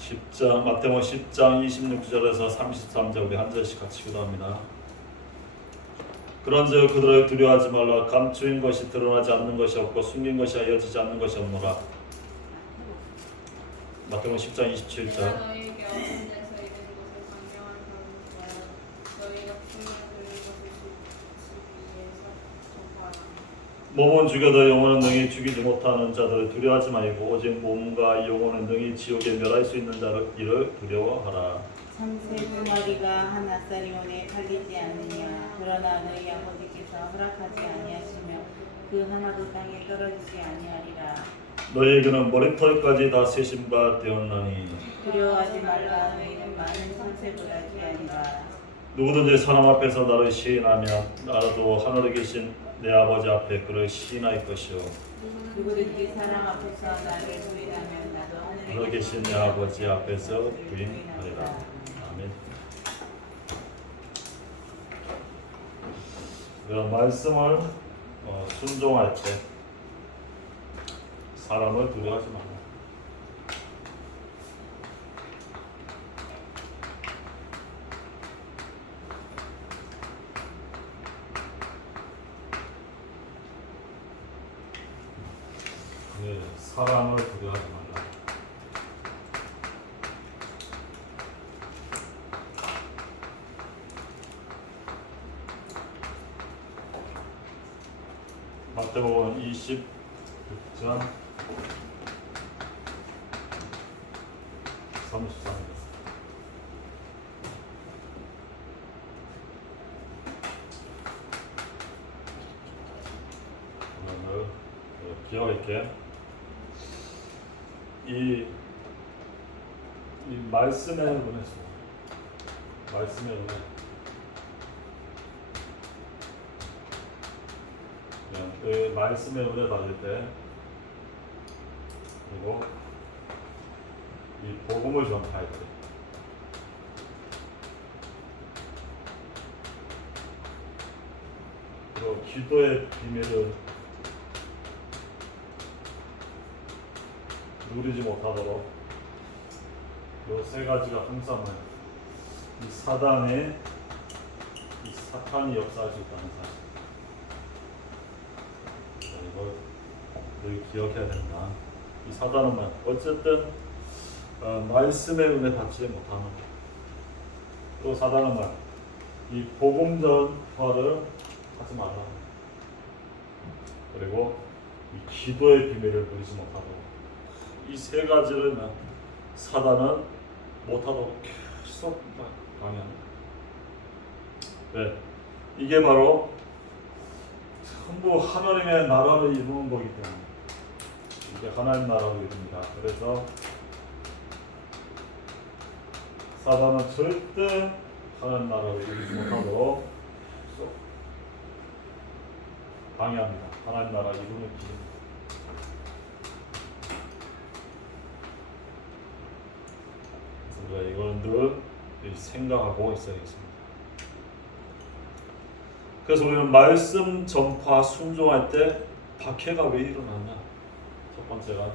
10장 마태복음 10장 26절에서 33절 우리 한 절씩 같이 기도합니다. 그런즉 그들을 두려워하지 말라. 감추인 것이 드러나지 않는 것이 없고 숨긴 것이 알려지지 않는 것이 없노라. 마태복음 10장 27절. 내가 너희에게 어떤 데서 이른 것을 강령한 사람을 너희가 풍년을 들은 것을 지키기 위해서 전파하라. 몸은 죽여도 영혼은 능히 죽이지 못하는 자들을 두려워하지 말고 오직 몸과 영혼은 능히 지옥에 멸할 수 있는 자를 이를 두려워하라. 참새 두 마리가 한 아사리온에 팔리지 않느냐. 그러나 너희 아버지께서 허락하지 아니하시며 그 하나도 땅에 떨어지지 아니하리라. 너희에게는 머리털까지 다 세신 바 되었나니 두려워하지 말라. 너희는 많은 참새보다 귀하니라. 누구든지 사람 앞에서 나를 시인하면 나도 하늘에 계신 내 아버지 앞에 그를 시인할 것이요 누구든지 사람 앞에서 나를 부인하면 나도 하늘에 하늘에 계신 내 아버지 앞에서 부인하리라. 아멘. 이런 말씀을 순종할 때 사람을 두려워하지 말라. 네, 사람을 두려워하지 말라. 마태복음 26장 33절. 오늘 기억할게. 이 말씀의 은혜죠. 말씀의 은혜. 그 말씀의 은혜 받을 때 그리고 이 복음을 전파할 때 그리고 기도의 비밀을 누리지 못하도록 이 세 가지가 항상 이 사단의 이 사탄이 역사할 수 있다는 사실. 이걸 늘 기억해야 된다. 이 사단은 어쨌든 말씀의 은혜 받지 못하는 또 사단은 이 복음 전파를 하지 말라. 그리고 이 기도의 비밀을 누리지 못하도록 이 세 가지를 사단은 못하도록 계속 강요한다. 네, 이게 바로 전부 하나님의 나라를 이루는 거기 때문에 이게 하나님 나라를 이룹니다. 그래서 사단은 절대 하나님 나라를 이루지 못하도록 계속 방해합니다. 하나님 나라 이루는 길. 우리가 이걸 늘 생각하고 있어야겠습니다. 그래서 우리는 말씀 전파 순종할 때 박해가 왜 일어나냐? 첫 번째가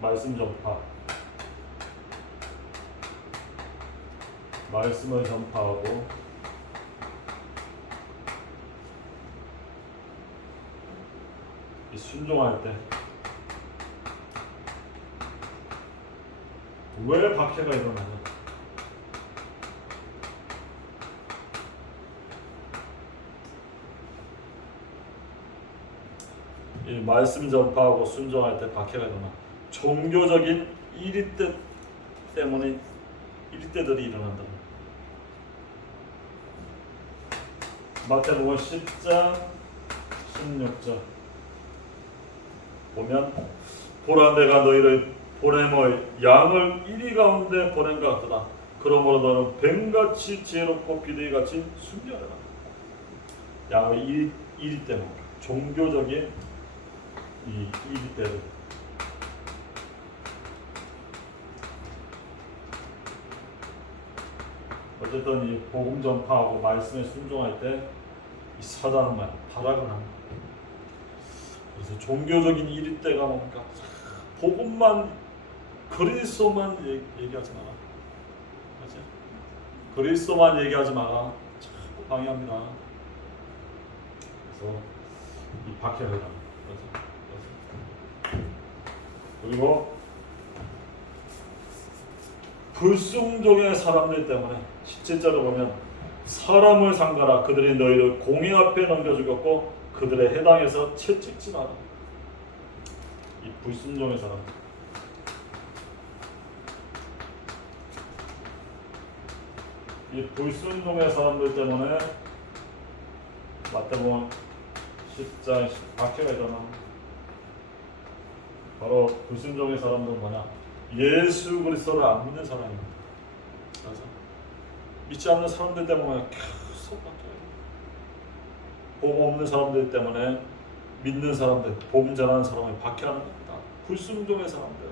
말씀 전파, 말씀을 전파하고 이 순종할 때 왜 박해가 일어나냐? 이 말씀 전파하고 순종할 때 박해가 일어나. 종교적인 이리때 때문에 이리때들이 일어난다. 마태복음 10장 16절 보면 보라 내가 너희를 보냄을 양을 이리 가운데 보낸 것 같다. 그러므로 너는 뱀같이 지혜롭고 비둘기같이 순결해라. 양을 이리 때문에 종교적인 이 이리 때를 어쨌든 이 복음 전파하고 말씀에 순종할 때 이 사단은 발악을 합니다. 그래서 종교적인 일일 때가 뭡니까? 복음만 그리스도만 얘기하지 마라. 그렇지? 그리스도만 얘기하지 마라. 참 방해합니다. 그래서 이 박해회담. 그리고 불순종의 사람들 때문에 17절을 보면 사람을 상가라 그들이 너희를 공의 앞에 넘겨 죽였고 그들의 해당에서 채찍질 마라. 이 불순종의 사람. 이 불순종의 사람들 때문에 마태복음 10장 박해가 일어나. 바로 불순종의 사람들은 뭐냐? 예수 그리스도를 안 믿는 사람입니다. 맞아. 믿지 않는 사람들 때문에 계속 박해요. 복음 없는 사람들 때문에 믿는 사람들, 복음 전하는 사람을 박해하는 겁니다. 불순종의 사람들.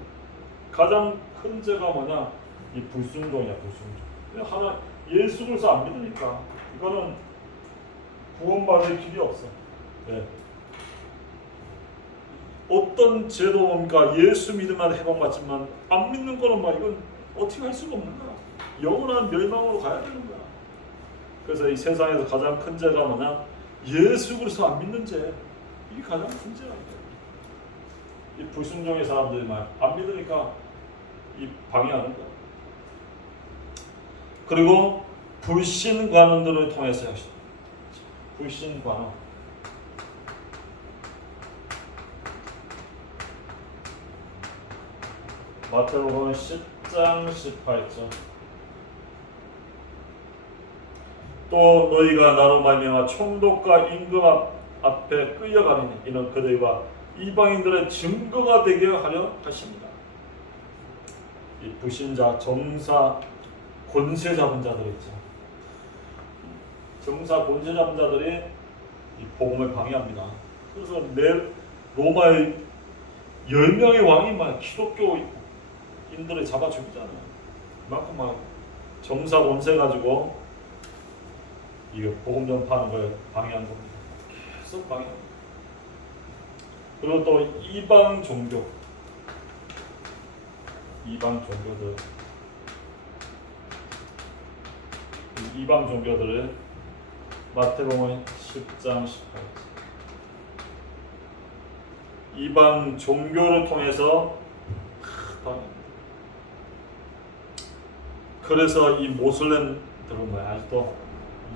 가장 큰 죄가 뭐냐? 이 불순종이야, 불순종. 하나 예수 그리스도 안 믿으니까 이거는 구원받을 길이 없어. 네. 어떤 죄도 뭡니까? 예수 믿으면 해방받지만 안 믿는 거는 막 이건 어떻게 할 수가 없는 거야. 영원한 멸망으로 가야 되는 거야. 그래서 이 세상에서 가장 큰 죄가 뭐냐? 예수 그리스도 안 믿는 죄. 이게 가장 큰 죄야. 이 불순종의 사람들만 안 믿으니까 이 방해하는 거야. 그리고 불신 관원들을 통해서 역시 불신 관원. 마태복음 10장 18절. 또 너희가 나로 말미암아 총독과 임금 앞에 끌려가리니 이는 그들과 이방인들의 증거가 되게 하려 하십니다. 이 불신자, 정사, 권세 잡은 자들 있죠. 정사, 권세 잡은 자들이 이 복음을 방해합니다. 그래서 로마의 10명의 왕이 막 기독교인들을 잡아 죽이잖아요. 그만큼 막 정사, 권세 가지고 이 복음 전파하는 걸 방해하는 겁니다. 계속 방해합니다. 그리고 또 이방 종교들 이방 종교들을 마태복음 10장 18절. 이방 종교를 통해서 그래서 이 모슬렘들은 뭐야? 아직도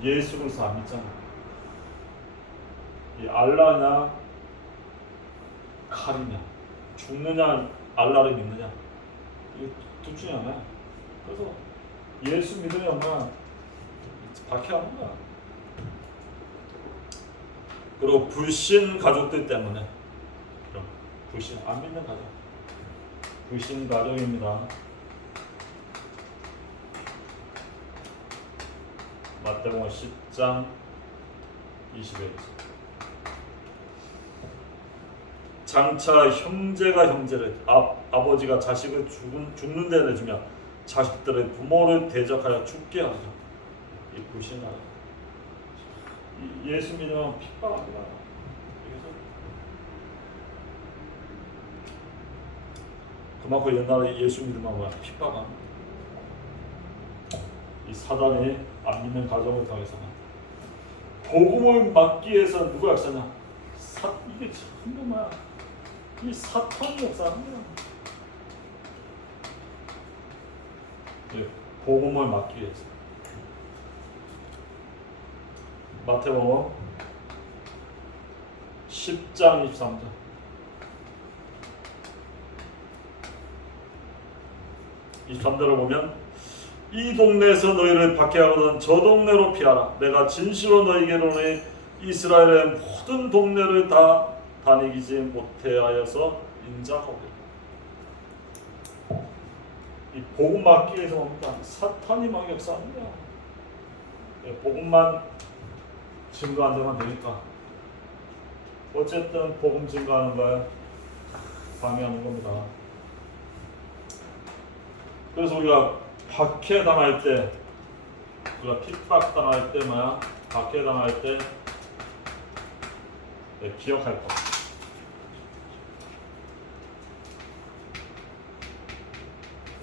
예수 그리스도 안 믿잖아. 이 알라냐 칼이냐, 죽느냐 알라를 믿느냐, 이 둘 중에 하나야. 그래서 예수 믿으면 박해하는 거야. 그리고 불신 가족들 때문에, 그럼 불신 안 믿는 가족, 불신 가족입니다. 마태복음 10장 21절. 장차 형제가 형제를, 아버지가 자식을 죽는 데 내주며 자식들의 부모를 대적하여 죽게 하죠. 이 불신하라. 예수 믿으면 핍박합니다. 그만큼 옛날에 예수 믿으면 뭐야? 핍박합니다. 이 사단이 안 믿는 가정을 통해서 복음을 막기 위해서 누가 역사냐? 이게 정말 이 사탄이 역사합니다. 복음을 막기 위해서. 마태복음 10장 23절. 이 23절을 보면 이 동네에서 너희를 박해하거든 저 동네로 피하라. 내가 진실로 너희에게로는 이스라엘의 모든 동네를 다 다니지 못해 하여서 인자하고. 이 복음 막기 위해서 뭡니까? 사탄이 막 역사합니다. 복음만 증거 안 되면 되니까. 어쨌든 복음 증거하는 걸 방해하는 겁니다. 그래서 우리가 박해 당할 때, 우리가 핍박 당할 때 박해 당할 때 기억할 것.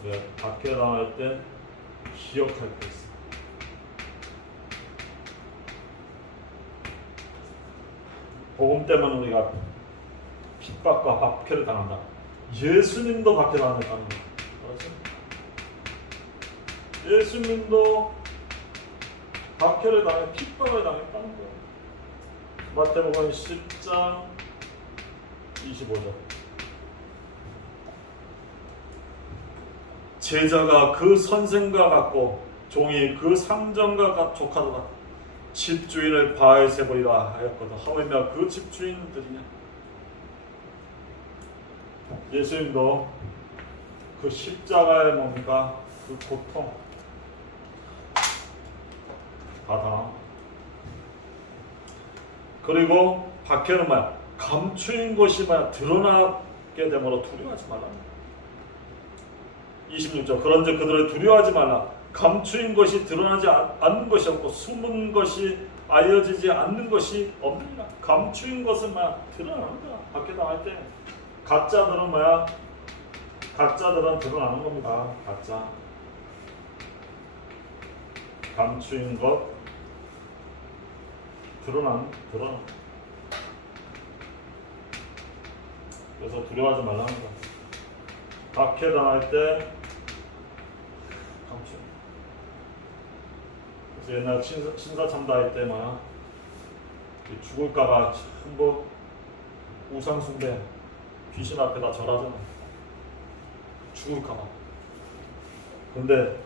우리가 박해 당할 때 기억할 게 있어. 복음 때문에 우리가 핍박과 박해를 당한다. 예수님도 박해 당했다는 거. 그렇지? 예수님도 박해를 당해 핍박을 당했다는 거. 마태복음 10장 25절. 제자가 그 선생과 같고 종이 그 상전과 족하도다. 집주인을 바에서 버리라 하였거든. 하물며 그 집주인들이냐. 예수님도 그 십자가의 뭡니까? 그 고통 다 당하고, 그리고 박해는 뭐야? 감추인 것이 뭐야? 드러나게 되므로 두려워하지 말라. 26절. 그런즉 그들을 두려워하지 말라. 감추인 것이 드러나지 않는 것이 없고 숨은 것이 알려지지 않는 것이 없느니라. 감추인 것은 뭐야? 드러나는 거야. 박해 당할 때 가짜들은 뭐야? 가짜들은 드러나는 겁니다. 가짜. 감추인 것 드러나. 그래서 두려워하지 말라는 거야. 박해 당할 때 감추. 그래서 옛날 신사참다할 때 막 죽을까봐 전부 우상숭배, 귀신 앞에다 절하잖아. 죽을까봐. 근데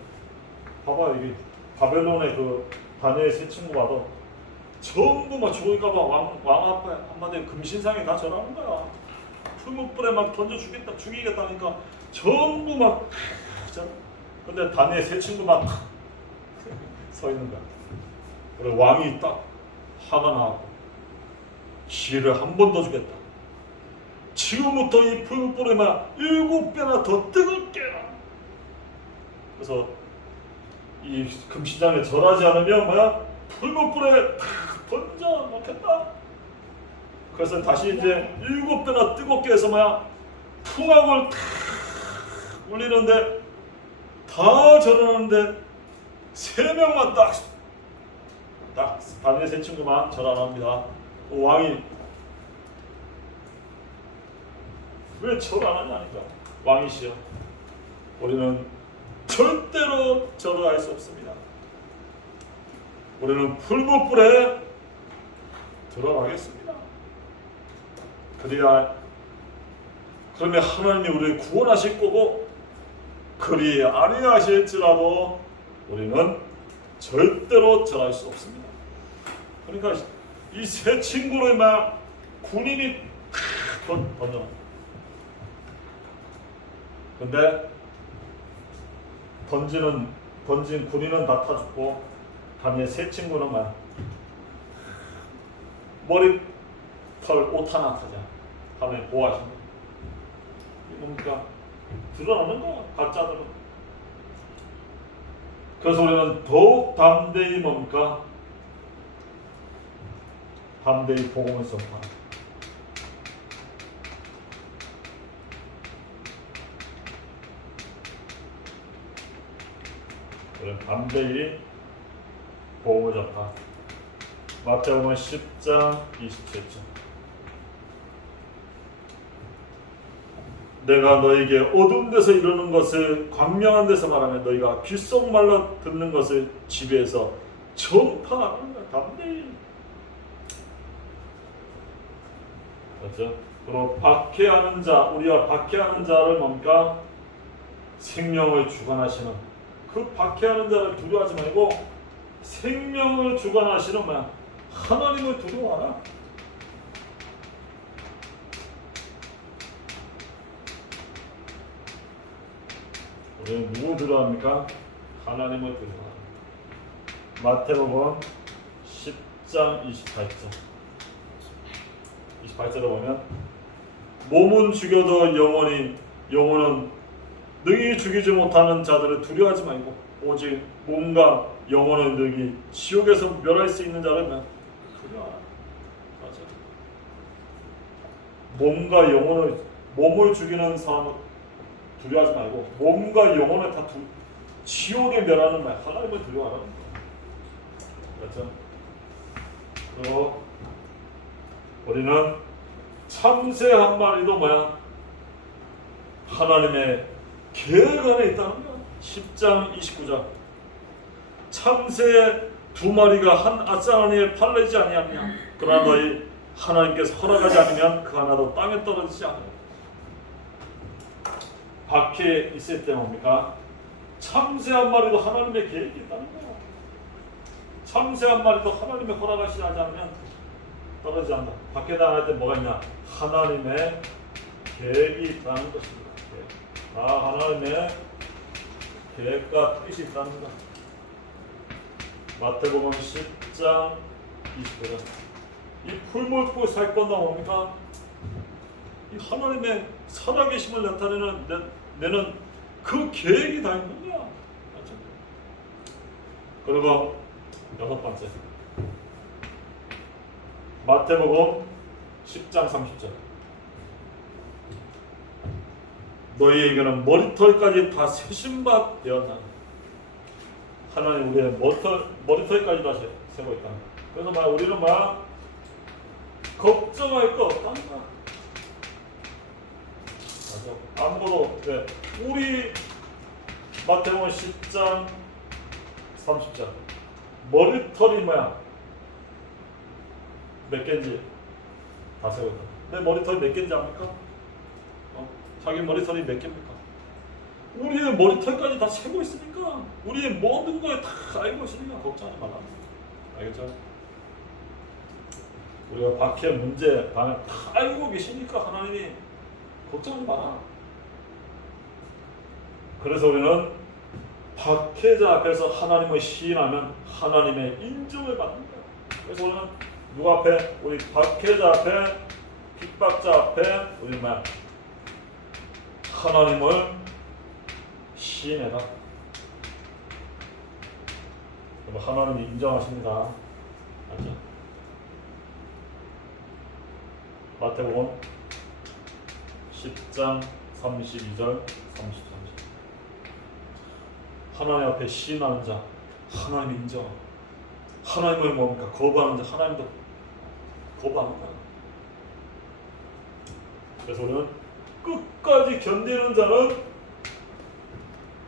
봐봐, 이게 바벨론의 그 다니엘 세 친구 봐도 전부 막 죽을까봐 왕 앞에 한마디로 금신상에 다 절하는 거야. 풀무불에 막 던져 죽이겠다니까 전부 막. 근데 다니엘 세 친구만 서 있는 거야. 그래 왕이 딱 화가 나고 기회를 한 번 더 주겠다. 지금부터 이 풀무불에 막 7배나 더 뜨겁게. 그래서 이 금시장에 절하지 않으면 뭐야? 풀무불에 던져 놓겠다. 그래서 다시 이제 7배나 뜨겁게 해서 뭐야? 풍악을 울리는데 다 절하는데 3명만 딱 다니엘 세 친구만 절 안 합니다. 왕이 왜 절 안 하냐니까. 왕이시여, 우리는 절대로 절을 할 수 없습니다. 우리는 풀무불에 들어가겠습니다. 그러면 하나님이 우리를 구원하실 거고, 그리 아니하실지라도 우리는 절대로 절할 수 없습니다. 그러니까 이 세 친구를 막 군인이 던져. 근데 던진 군인은 다 타 죽고 다니엘 세 친구는 막 머리털 옷 하나 타자 하나님 보호하신다. 이게 뭡니까? 드러나는 거, 가짜들은. 그래서 우리는 더욱 담대히 뭡니까? 담대히 복음을 선포하는. 우리는 담대히 복음을 전파. 마태복음 10장 27절. 내가 너에게 어두운 데서 이루는 것을 광명한 데서 말하면 너희가 귓속말로 듣는 것을 집에서 전파하는 거야. 담대히. 그렇죠? 그리고 박해하는 자, 우리와 박해하는 자를 뭡니까? 생명을 주관하시는, 그 박해하는 자를 두려워하지 말고 생명을 주관하시는 뭐야? 하나님을 두려워하라. 우리는 누구 두려워합니까? 하나님을 두려워하라. 마태복음 10장 28절. 28절에 보면 몸은 죽여도 영혼은 능히 죽이지 못하는 자들을 두려워하지 말고 오직 몸과 영혼을 능히 지옥에서 멸할 수 있는 자를 두려워하라. 맞아. 몸과 영혼을, 몸을 죽이는 사람은 두려워하지 말고 몸과 영혼을 다 지옥에 멸하는 말 하나님을 두려워하라는 거예요. 그렇죠? 그리고 우리는 참새 한 마리도 뭐야? 하나님의 계획 안에 있다는 거야. 10장 29절. 참새 2마리가 한 아쌍 안에 팔리지 아니하느냐. 그러나 너희 하나님께서 허락하지 않으면 그 하나도 땅에 떨어지지 않아요. 밖에 있을 때 뭡니까? 참새 한 마리도 하나님의 계획이 있다는 거야. 참새 한 마리도 하나님의 허락하시지 않으면 떨어지지 않는다. 밖에 나갈 때 뭐가 있냐? 하나님의 계획이 있다는 것입니다. 다 하나님의 계획과 뜻이 있다는 것. 마태복음 10장 29절. 이 풀물고 살건도 뭡니까? 이 하나님의 살아계심을 나타내는 내는 그 계획이 다 있는 거야. 맞죠? 그리고 6번째. 마태복음 10장 30절. 너희에게는 머리털까지 다 세신 바 되었나. 하나님 우리의 머리털까지 다 세고 있다. 그래서 막 우리는 막 걱정할 거 없다는 거야. 맞아. 아무도 네. 우리 마태복음 10장 30절. 머리털이 뭐야? 몇 개인지 다 세고 있다. 내 머리털이 몇 개인지 압니까? 자기 머리털이 몇 개입니까? 우리의 머리털까지 다 세고 있으니까 우리의 모든 걸 다 알고 있으니까 걱정하지 말라. 알겠죠? 우리가 박해 문제 방을 다 알고 계시니까 하나님이 걱정하지 마라. 그래서 우리는 박해자 앞에서 하나님을 시인하면 하나님의 인정을 받는 거야. 그래서 우리는 누구 앞에? 우리 박해자 앞에, 핍박자 앞에 우리는 뭐야? 하나님을 시인해라. 하나님이 인정하십니다. 맞죠? 마태복음 10장 32절 33절. 하나님 앞에 시인하는 자 하나님 인정. 하나님을 뭡니까? 거부하는 자 하나님도 거부하는 거야. 그래서 우리는 끝까지 견디는 자는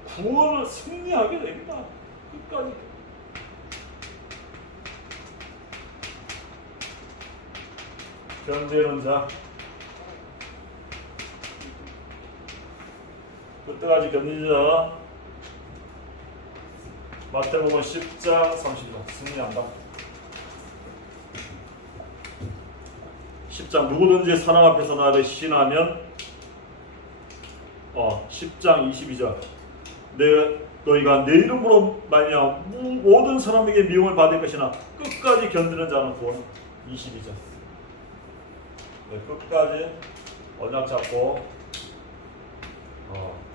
구원을 승리하게 됩니다. 끝까지. 견디는 자 끝까지 견디는 자 마태복음 10장 30절 승리한다. 10장 누구든지 사람 앞에서 나를 시인하면 10장 22절 너희가 내 이름으로 말미암아 모든 사람에게 미움을 받을 것이나 끝까지 견디는 자는 구원. 22절 끝까지 언약 잡고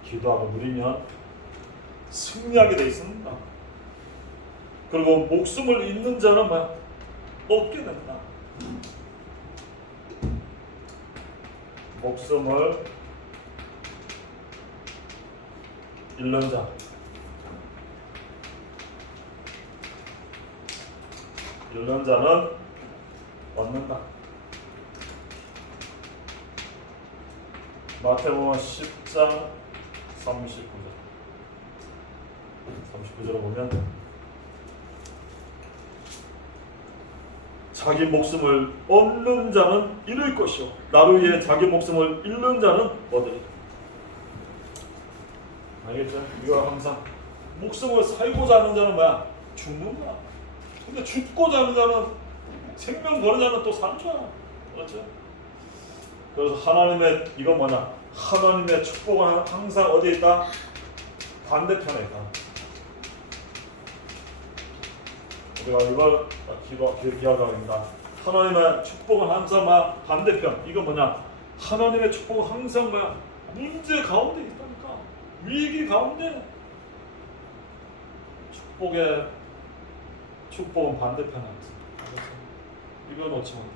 기도하고 누리면 승리하게 되어 있습니다. 그리고 목숨을 잃는 자는 얻게 된다. 목숨을 잃는 자 잃는 자는 얻는다. 마태복음 10장 39절을 보면 자기 목숨을 얻는 자는 잃을 것이요 나를 위해 자기 목숨을 잃는 자는 얻으리라. 알겠죠? 이거 항상 목숨을 살고자 하는 자는 뭐야? 죽는 거야. 근데 죽고자 하는 자는 생명 거는 자는 또 사는 거야. 그렇죠? 그래서 하나님의 이건 뭐냐? 하나님의 축복은 항상 어디에 있다? 반대편에 있다. 우리가 이걸 기억합니다. 하나님의 축복은 항상 반대편. 이거 뭐냐? 하나님의 축복은 항상 뭐야? 문제 가운데 있다니까. 위기 가운데. 축복은 반대편에 있어. 이거 놓치면 돼.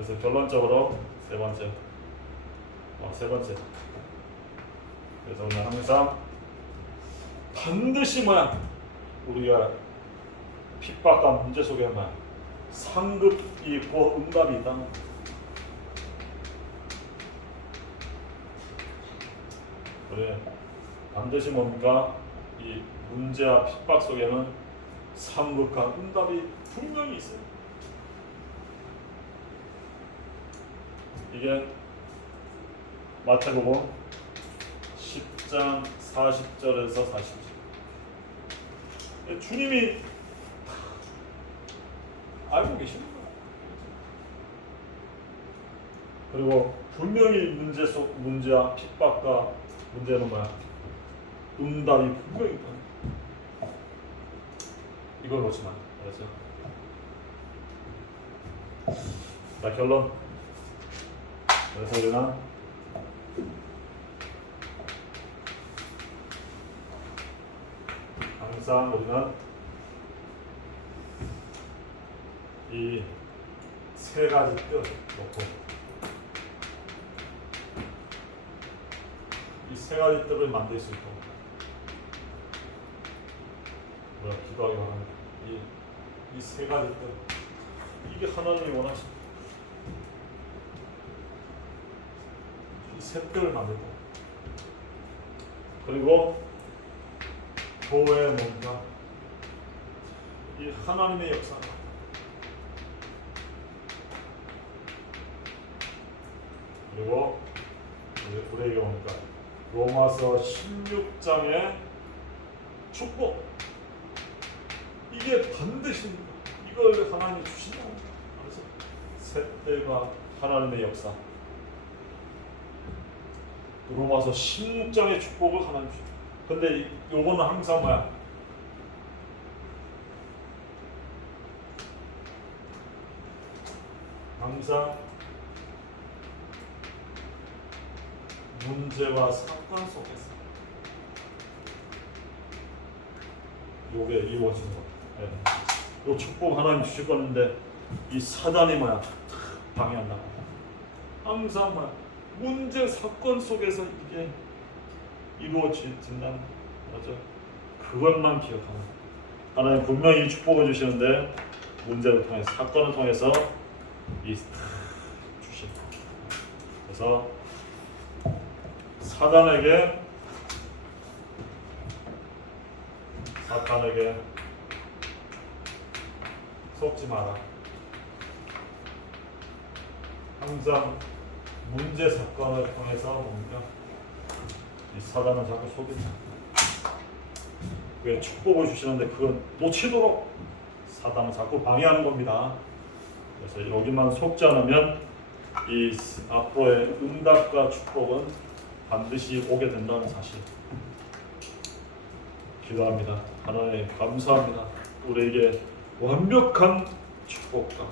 그래서 결론적으로 세 번째. 그래서 오늘 항상 반드시 뭐야? 우리가 핍박과 문제 속에 뭐야? 상급이 있고 응답이 있다는 거야. 그래, 반드시 뭡니까? 이 문제와 핍박 속에는 상급과 응답이 분명히 있어요. 이게 마태복음 10장 40절에서 40절. 주님이 알고 계십니다. 그리고 분명히 문제와 핍박과 문제는 뭐야? 응답이 분명히 있다. 이걸 놓지 마. 알았죠? 자, 결론. 그래서 우리는 항상 우리는 이 세 가지 뜻 놓고 이 세 가지 뜻을 만들 수 있도록 우리가 기도하기 바랍니다. 이 세 가지 뜻, 이게 하나님이 원하시는 이 세 뜻을 만들고, 그리고 교회의 뭔가 이 하나님의 역사, 그리고 우리에게 오니까 로마서 16장의 축복, 이게 반드시 이걸 하나님이 주신다. 그래서 셋들과 하나님의 역사, 로마서 16장의 축복을 하나님 주신다. 근데 요거는 항상 뭐야? 항상 문제와 사건 속에서 요게 이루어지는 거. 요 축복 하나님 주실 건데 이 사단이 뭐야? 방해한다. 항상 뭐야? 문제 사건 속에서 이게 이루어진다는 거죠. 그것만 기억하면 하나님 분명히 축복을 주시는데 문제를 통해서, 사건을 통해서 이 주신다. 그래서 사탄에게 속지 마라. 항상 문제 사건을 통해서 뭡니까? 이 사단은 자꾸 속이죠. 왜 축복을 주시는데 그건 놓치도록 사단은 자꾸 방해하는 겁니다. 그래서 여기만 속지 않으면 이 앞으로의 응답과 축복은 반드시 오게 된다는 사실 기도합니다. 하나님 감사합니다. 우리에게 완벽한 축복과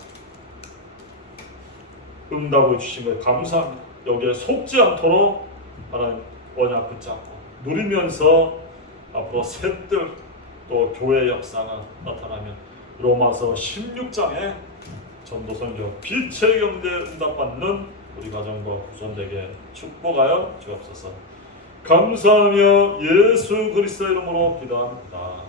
응답을 주신 것 감사합니다. 여기에 속지 않도록 하나님 언약 붙잡고 누리면서 앞으로 셋들 또 교회 역사가 나타나면 로마서 16장에 전도선교 빛의 경제 응답받는 우리 가정과 후손에게 축복하여 주옵소서. 감사하며 예수 그리스도의 이름으로 기도합니다.